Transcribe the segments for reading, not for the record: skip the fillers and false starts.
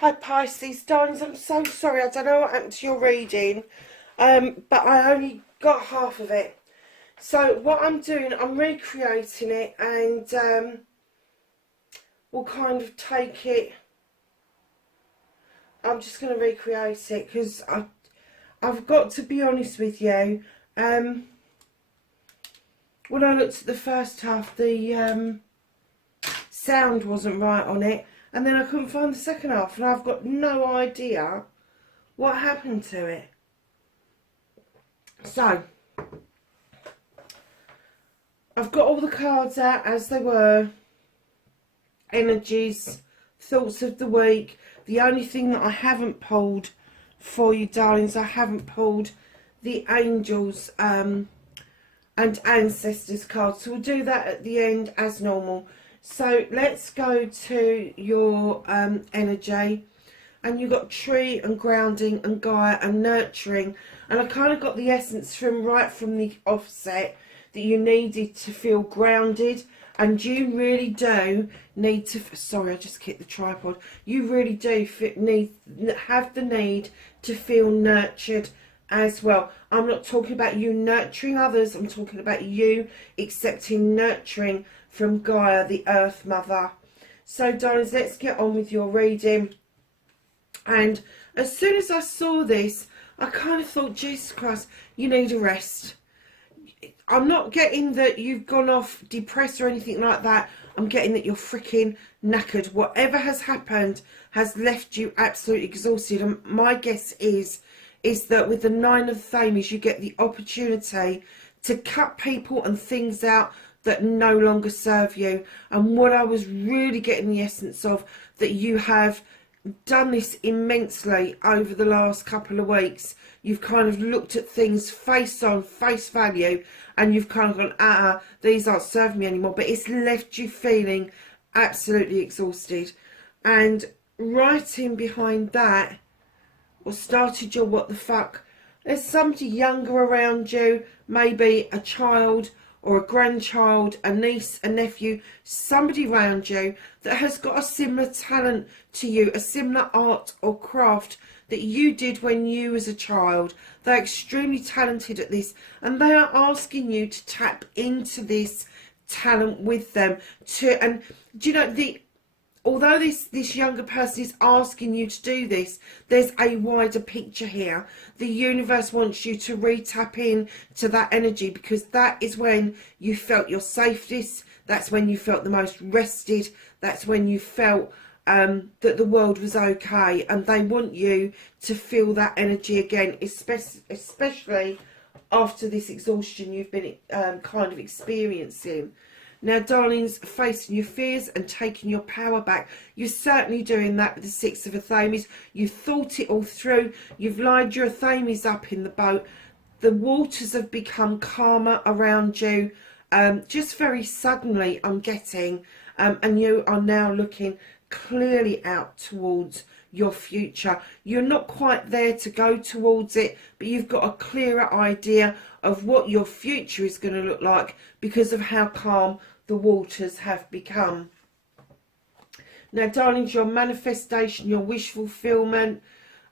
Hi Pisces, darlings, I'm so sorry, I don't know what happened to your reading, but I only got half of it. So what I'm doing, I'm recreating it, and we'll kind of take it, I'm just going to recreate it, because I've got to be honest with you, when I looked at the first half, the sound wasn't right on it, and then I couldn't find the second half, and I've got no idea what happened to it. So, I've got all the cards out as they were, energies, thoughts of the week. The only thing that I haven't pulled for you, darlings, I haven't pulled the angels and ancestors cards. So we'll do that at the end as normal. So let's go to your energy. And you've got tree and grounding and Gaia and nurturing. And I kind of got the essence from right from the offset that you needed to feel grounded. And you really do need to, sorry, I just kicked the tripod. You really do have the need to feel nurtured as well. I'm not talking about you nurturing others. I'm talking about you accepting nurturing from Gaia, the Earth Mother. So, darlings, let's get on with your reading. And as soon as I saw this, I kind of thought, Jesus Christ, you need a rest. I'm not getting that you've gone off depressed or anything like that. I'm getting that you're freaking knackered. Whatever has happened has left you absolutely exhausted. And my guess is that with the Nine of Thames, you get the opportunity to cut people and things out that no longer serve you. And what I was really getting the essence of, that you have done this immensely over the last couple of weeks. You've kind of looked at things face value, and you've kind of gone, these aren't serving me anymore. But it's left you feeling absolutely exhausted. And right in behind that, or started your what the fuck, there's somebody younger around you, maybe a child or a grandchild, a niece, a nephew, somebody around you that has got a similar talent to you, a similar art or craft that you did when you was a child. They're extremely talented at this, and they are asking you to tap into this talent with them. And do you know, although this younger person is asking you to do this, there's a wider picture here. The universe wants you to re-tap in to that energy, because that is when you felt your safest. That's when you felt the most rested. That's when you felt that the world was okay. And they want you to feel that energy again, especially after this exhaustion you've been kind of experiencing. Now, darlings, facing your fears and taking your power back. You're certainly doing that with the Six of Athames. You've thought it all through. You've lined your Athames up in the boat. The waters have become calmer around you. Just very suddenly, I'm getting. And you are now looking clearly out towards your future. You're not quite there to go towards it, but you've got a clearer idea of what your future is going to look like because of how calm the waters have become. Now, darlings, your manifestation, your wish fulfillment,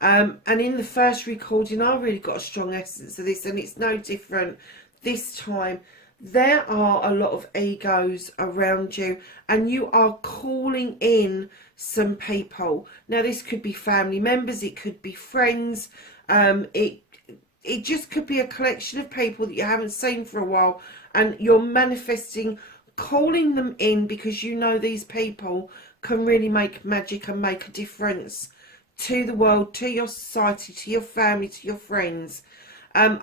and in the first recording I really got a strong essence of this, and it's no different this time. There are a lot of egos around you, and you are calling in some people. Now, this could be family members, it could be friends, it just could be a collection of people that you haven't seen for a while, and you're manifesting, calling them in, because you know these people can really make magic and make a difference to the world, to your society, to your family, to your friends. I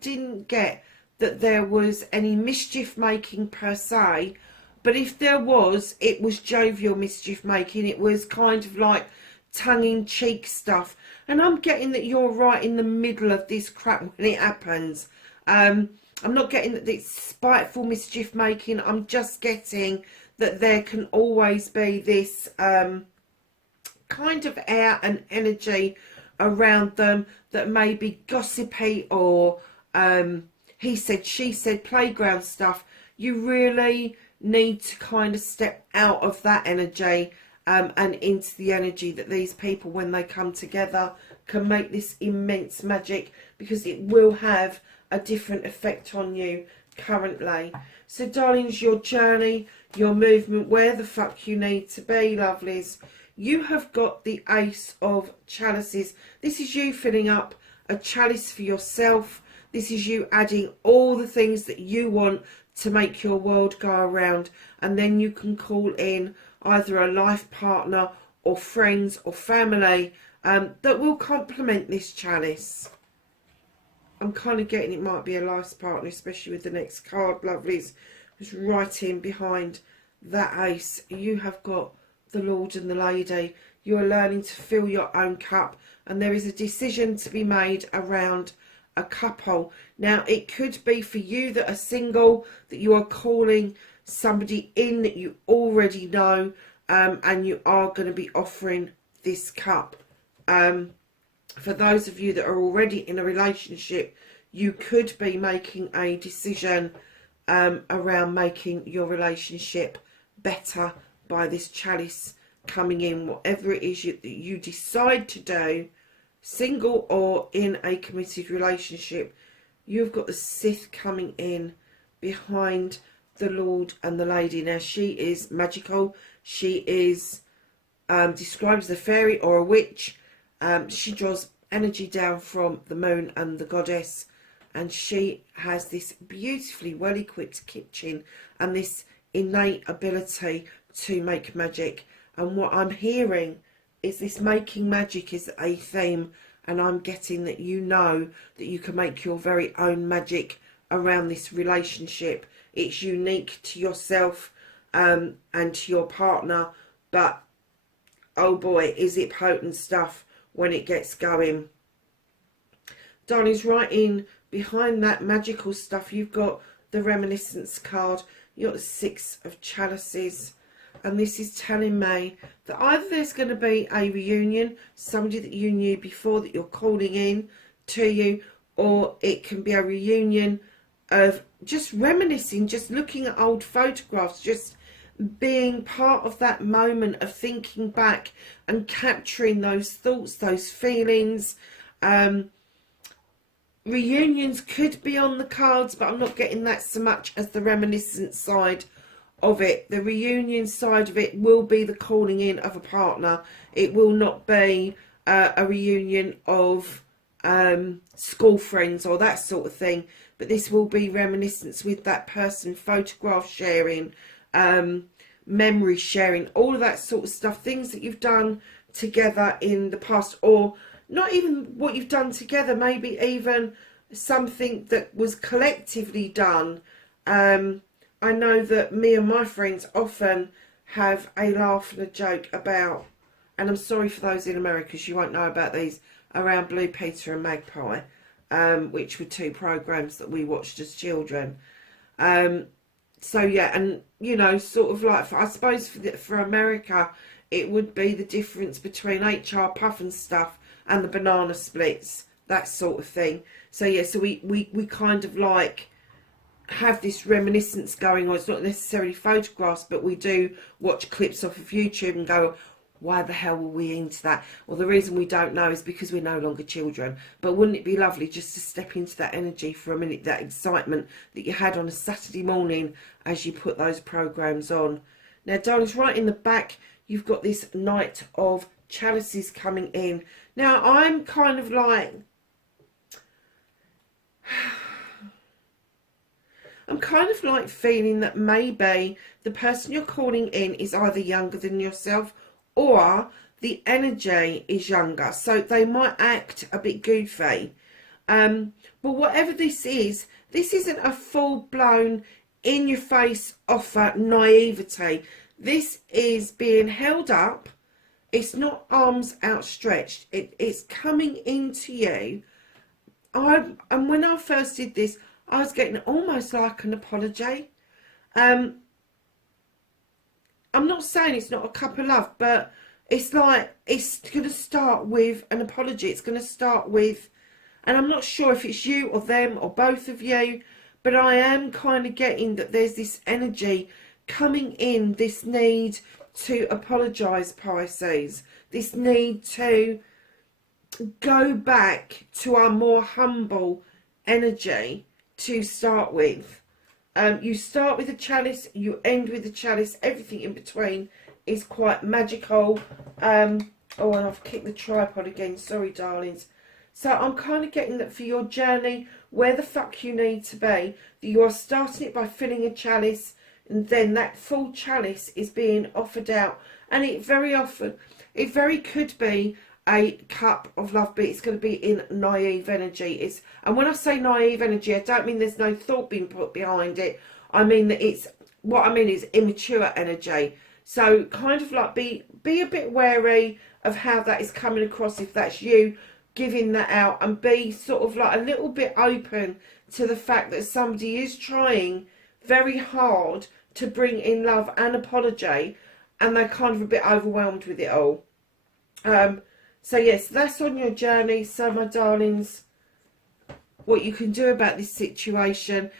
didn't get that there was any mischief making per se, but if there was, it was jovial mischief making. It was kind of like tongue-in-cheek stuff, and I'm getting that you're right in the middle of this crap when it happens. I'm not getting that it's spiteful mischief making. I'm just getting that there can always be this kind of air and energy around them that may be gossipy or he said, she said, playground stuff. You really need to kind of step out of that energy and into the energy that these people, when they come together, can make this immense magic, because it will have a different effect on you currently. So darlings, your journey, your movement, where the fuck you need to be, lovelies. You have got the Ace of Chalices. This is you filling up a chalice for yourself. This is you adding all the things that you want to make your world go around. And then you can call in either a life partner or friends or family that will complement this chalice. I'm kind of getting it might be a life partner, especially with the next card, lovelies. Just right in behind that ace. You have got the Lord and the Lady. You are learning to fill your own cup, and there is a decision to be made around a couple. Now, it could be for you that are single, that you are calling somebody in that you already know, and you are going to be offering this cup. For those of you that are already in a relationship, you could be making a decision around making your relationship better by this chalice coming in. Whatever it is that you decide to do, single or in a committed relationship, you've got the Sith coming in behind the Lord and the Lady. Now, she is magical. She is described as a fairy or a witch. She draws energy down from the moon and the goddess, and she has this beautifully well equipped kitchen and this innate ability to make magic. And what I'm hearing is this making magic is a theme, and I'm getting that you know that you can make your very own magic around this relationship. It's unique to yourself and to your partner, but oh boy, is it potent stuff when it gets going. Darlings, right in behind that magical stuff, you've got the Reminiscence card. You've got the Six of Chalices. And this is telling me that either there's going to be a reunion, somebody that you knew before that you're calling in to you, or it can be a reunion of just reminiscing, just looking at old photographs, just being part of that moment of thinking back and capturing those thoughts, those feelings. Reunions could be on the cards, but I'm not getting that so much as the reminiscence side of it. The reunion side of it will be the calling in of a partner. It will not be a reunion of school friends or that sort of thing, but this will be reminiscence with that person, photograph sharing, memory sharing, all of that sort of stuff, things that you've done together in the past, or not even what you've done together, maybe even something that was collectively done. I know that me and my friends often have a laugh and a joke about, and I'm sorry for those in America, you won't know about these, around Blue Peter and Magpie, which were two programs that we watched as children. So yeah, and you know, sort of like, I suppose for America, it would be the difference between HR Puff and stuff and the banana splits, that sort of thing. So yeah, so we kind of like have this reminiscence going on. It's not necessarily photographs, but we do watch clips off of YouTube and go, why the hell were we into that? Well, the reason we don't know is because we're no longer children. But wouldn't it be lovely just to step into that energy for a minute, that excitement that you had on a Saturday morning as you put those programs on. Now, darlings, right in the back, you've got this Knight of Chalices coming in. Now, I'm kind of like, I'm kind of like feeling that maybe the person you're calling in is either younger than yourself, or the energy is younger, so they might act a bit goofy. But whatever this isn't a full-blown, in-your-face offer naivety. This is being held up. It's not arms outstretched. It's coming into you. And when I first did this, I was getting almost like an apology. I'm not saying it's not a cup of love, but it's like it's going to start with an apology. It's going to start with, and I'm not sure if it's you or them or both of you, but I am kind of getting that there's this energy coming in, this need to apologise, Pisces, this need to go back to our more humble energy to start with. You start with a chalice, you end with a chalice, everything in between is quite magical. Oh, and I've kicked the tripod again, sorry darlings. So I'm kind of getting that for your journey, where the fuck you need to be, that you are starting it by filling a chalice, and then that full chalice is being offered out. And it very often, it very could be a cup of love, but it's going to be in naive energy. And when I say naive energy, I don't mean there's no thought being put behind it. I mean that it's, what I mean is immature energy. So kind of like be a bit wary of how that is coming across if that's you giving that out, and be sort of like a little bit open to the fact that somebody is trying very hard to bring in love and apology, and they're kind of a bit overwhelmed with it all. So yes, that's on your journey. So my darlings, what you can do about this situation,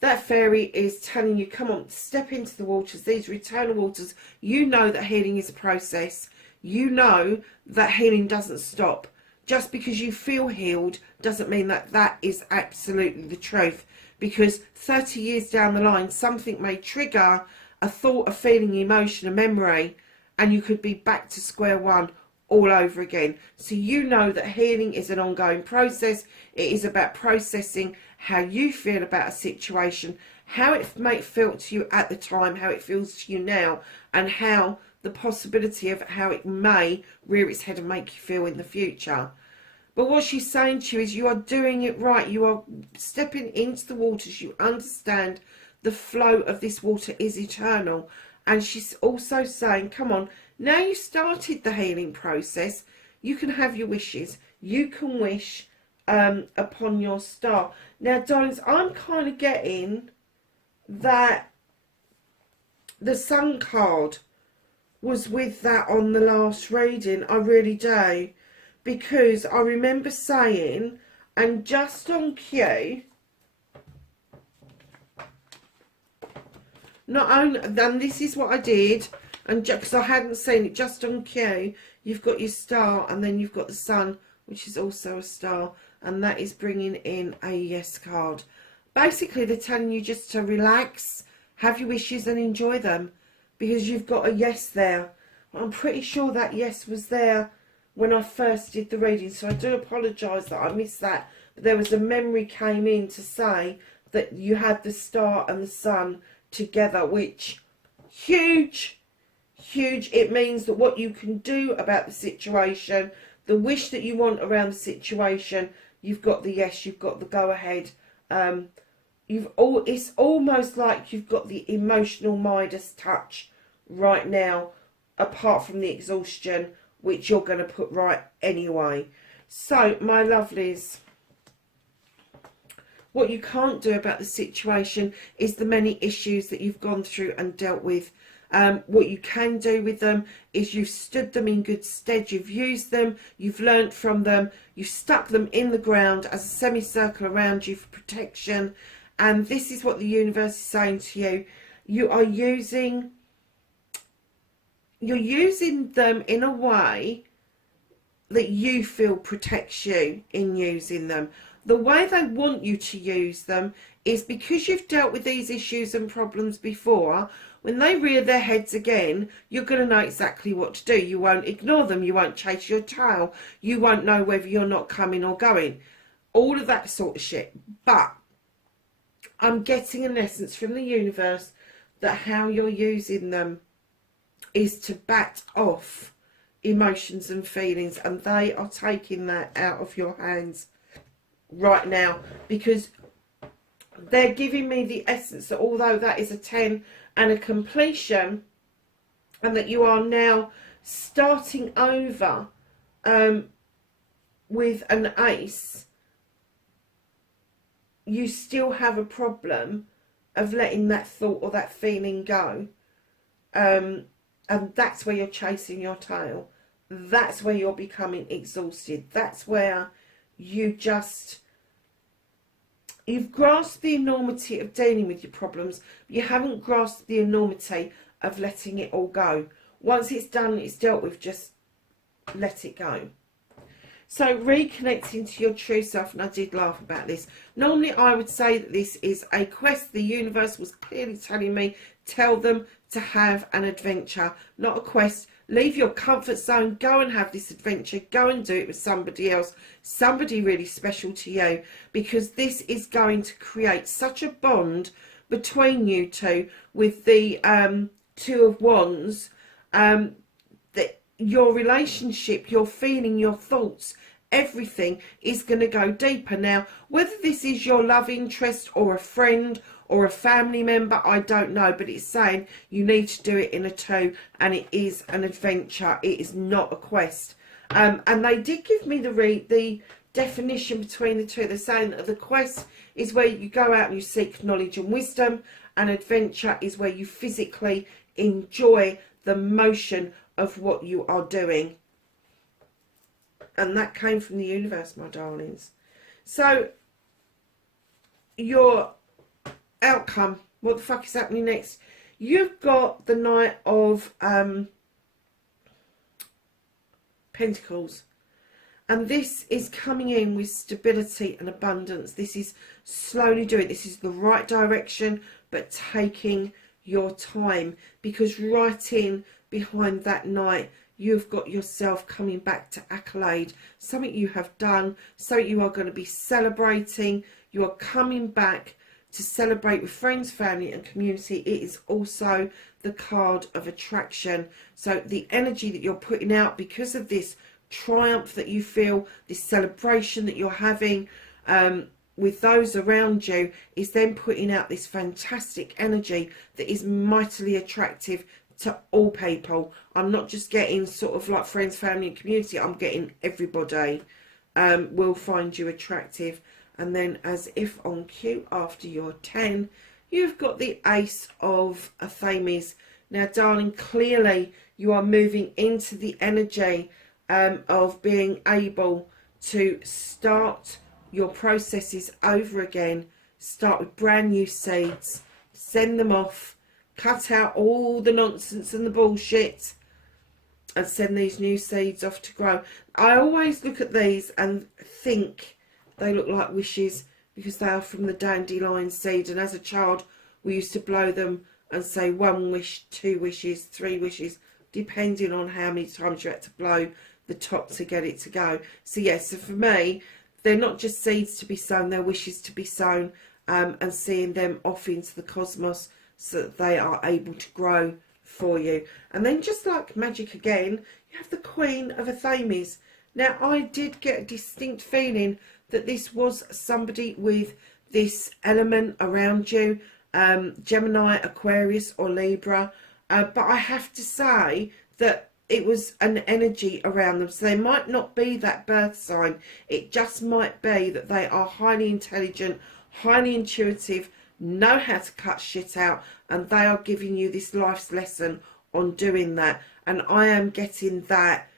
that fairy is telling you, come on, step into the waters. These are eternal waters. You know that healing is a process. You know that healing doesn't stop. Just because you feel healed doesn't mean that that is absolutely the truth. Because 30 years down the line, something may trigger a thought, a feeling, emotion, a memory, and you could be back to square one all over again. So you know that healing is an ongoing process. It is about processing how you feel about a situation, how it might feel to you at the time, how it feels to you now, and how the possibility of how it may rear its head and make you feel in the future. But what she's saying to you is you are doing it right. You are stepping into the waters. You understand the flow of this water is eternal. And she's also saying, come on, now you started the healing process, you can have your wishes. You can wish upon your star. Now, darlings, I'm kind of getting that the Sun card was with that on the last reading. I really do. Because I remember saying, and just on cue, not only, then this is what I did, and because I hadn't seen it, just on cue, you've got your star, and then you've got the Sun, which is also a star, and that is bringing in a yes card. Basically, they're telling you just to relax, have your wishes and enjoy them, because you've got a yes there. I'm pretty sure that yes was there when I first did the reading, so I do apologise that I missed that. But there was a memory came in to say that you had the star and the Sun together, which huge. It means that what you can do about the situation, the wish that you want around the situation, you've got the yes, you've got the go ahead. It's almost like you've got the emotional Midas touch right now, apart from the exhaustion, which you're going to put right anyway. So, my lovelies, what you can't do about the situation is the many issues that you've gone through and dealt with. What you can do with them is you've stood them in good stead, you've used them, you've learnt from them, you've stuck them in the ground as a semicircle around you for protection. And this is what the universe is saying to you. You're using them in a way that you feel protects you in using them. The way they want you to use them is because you've dealt with these issues and problems before. When they rear their heads again, you're going to know exactly what to do. You won't ignore them. You won't chase your tail. You won't know whether you're not coming or going. All of that sort of shit. But I'm getting an essence from the universe that how you're using them is to bat off emotions and feelings, and they are taking that out of your hands right now, because they're giving me the essence that although that is a 10 and a completion, and that you are now starting over with an ace, you still have a problem of letting that thought or that feeling go. And that's where you're chasing your tail. That's where you're becoming exhausted. That's where you've grasped the enormity of dealing with your problems, but you haven't grasped the enormity of letting it all go. Once it's done, it's dealt with, just let it go. So reconnecting to your true self, and I did laugh about this. Normally I would say that this is a quest. The universe was clearly telling me, tell them to have an adventure, not a quest. Leave your comfort zone, go and have this adventure, go and do it with somebody else, somebody really special to you, because this is going to create such a bond between you two with the Two of Wands, that your relationship, your feeling, your thoughts, everything is going to go deeper. Now, whether this is your love interest or a friend or a family member, I don't know, but it's saying you need to do it in a two, and it is an adventure. It is not a quest. And they did give me the definition between the two. They're saying that the quest is where you go out and you seek knowledge and wisdom, and adventure is where you physically enjoy the motion of what you are doing. And that came from the universe, my darlings. So your outcome, what the fuck is happening next? You've got the Knight of Pentacles, and this is coming in with stability and abundance. This is slowly doing, this is the right direction, but taking your time, because right in behind that Knight, you've got yourself coming back to accolade, something you have done, something you are going to be celebrating. You are coming back to celebrate with friends, family and community. It is also the card of attraction. So the energy that you're putting out because of this triumph that you feel, this celebration that you're having with those around you, is then putting out this fantastic energy that is mightily attractive to all people. I'm not just getting sort of like friends, family and community, I'm getting everybody will find you attractive. And then, as if on cue, after your 10, you've got the Ace of Athames. Now, darling, clearly you are moving into the energy of being able to start your processes over again. Start with brand new seeds, send them off, cut out all the nonsense and the bullshit, and send these new seeds off to grow. I always look at these and think they look like wishes, because they are from the dandelion seed, and as a child we used to blow them and say 1 wish, 2 wishes, 3 wishes, depending on how many times you had to blow the top to get it to go. So yes, so for me, they're not just seeds to be sown, they're wishes to be sown, and seeing them off into the cosmos so that they are able to grow for you. And then, just like magic again, you have the Queen of Athames. Now, I did get a distinct feeling that this was somebody with this element around you, Gemini, Aquarius or Libra, but I have to say that it was an energy around them. So they might not be that birth sign, it just might be that they are highly intelligent, highly intuitive, know how to cut shit out, and they are giving you this life's lesson on doing that. And I am getting that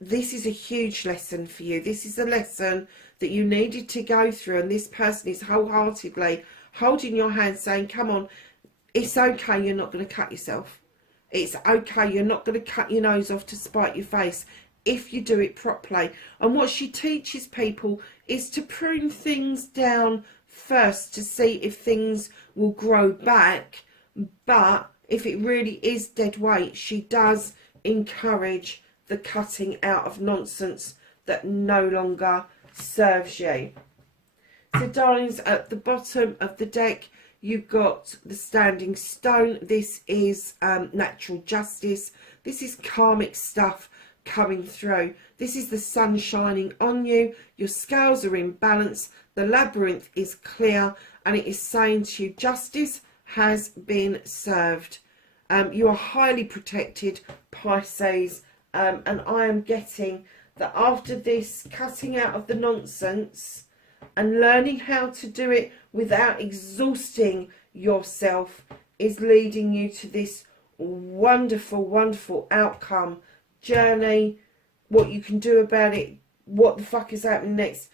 this is a huge lesson for you. This is a lesson that you needed to go through, and this person is wholeheartedly holding your hand saying, come on, it's okay, you're not going to cut yourself. It's okay, you're not going to cut your nose off to spite your face if you do it properly. And what she teaches people is to prune things down first to see if things will grow back. But if it really is dead weight, she does encourage the cutting out of nonsense that no longer serves you. So darlings, at the bottom of the deck you've got the Standing Stone. This is natural justice. This is karmic stuff coming through. This is the sun shining on you. Your scales are in balance. The labyrinth is clear, and it is saying to you, justice has been served. You are highly protected, Pisces, and I am getting that after this cutting out of the nonsense, and learning how to do it without exhausting yourself is leading you to this wonderful, wonderful outcome, journey, what you can do about it, what the fuck is happening next.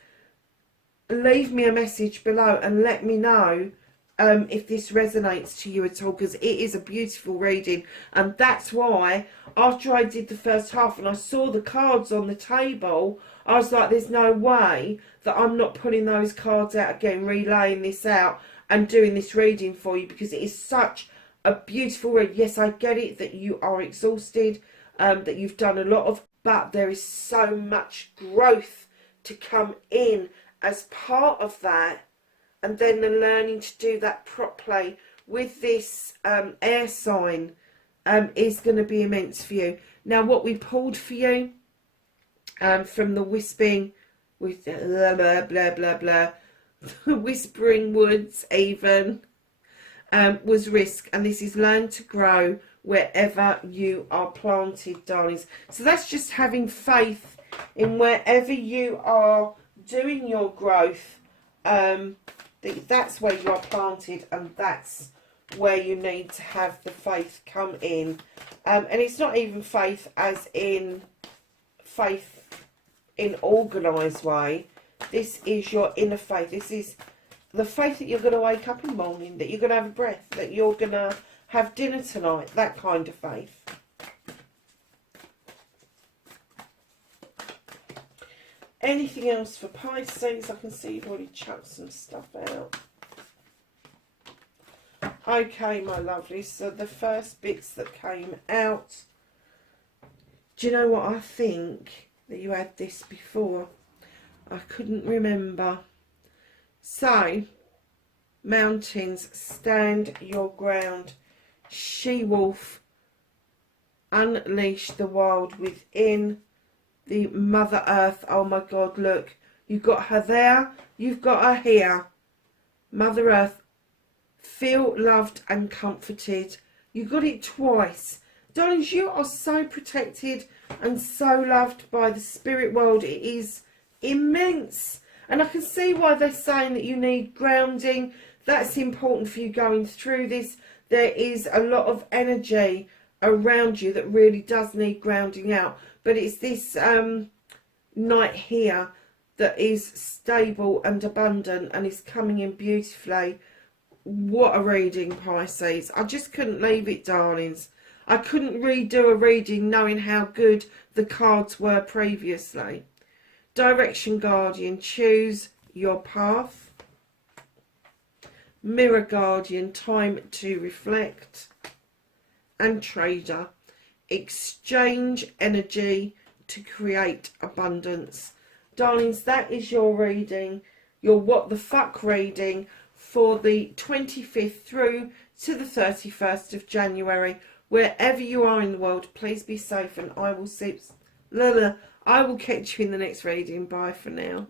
Leave me a message below and let me know if this resonates to you at all, because it is a beautiful reading. And that's why after I did the first half and I saw the cards on the table, I was like, there's no way that I'm not pulling those cards out again, relaying this out and doing this reading for you, because it is such a beautiful read. Yes, I get it that you are exhausted, that you've done a lot of, but there is so much growth to come in as part of that. And then the learning to do that properly with this air sign is going to be immense for you. Now, what we pulled for you from the whispering, with blah, blah, blah, blah, blah, whispering woods even, was risk. And this is learn to grow wherever you are planted, darlings. So that's just having faith in wherever you are doing your growth. That's where you are planted, and that's where you need to have the faith come in. And it's not even faith as in faith in organised way. This is your inner faith. This is the faith that you're going to wake up in the morning, that you're going to have a breath, that you're going to have dinner tonight, that kind of faith. Anything else for Pisces? I can see you've already chucked some stuff out. Okay, my lovely. So the first bits that came out. Do you know what I think? That you had this before. I couldn't remember. So, mountains, stand your ground. She-wolf, unleash the wild within. The Mother Earth, oh my God, look. You've got her there, you've got her here. Mother Earth, feel loved and comforted. You got it twice. Darlings, you are so protected and so loved by the spirit world. It is immense. And I can see why they're saying that you need grounding. That's important for you going through this. There is a lot of energy around you that really does need grounding out. But it's this knight here that is stable and abundant and is coming in beautifully. What a reading, Pisces. I just couldn't leave it, darlings. I couldn't redo a reading knowing how good the cards were previously. Direction Guardian, choose your path. Mirror Guardian, time to reflect. And Trader, exchange energy to create abundance. Darlings, that is your reading, your what the fuck reading for the 25th through to the 31st of January. Wherever you are in the world, please be safe, and I will catch you in the next reading. Bye for now.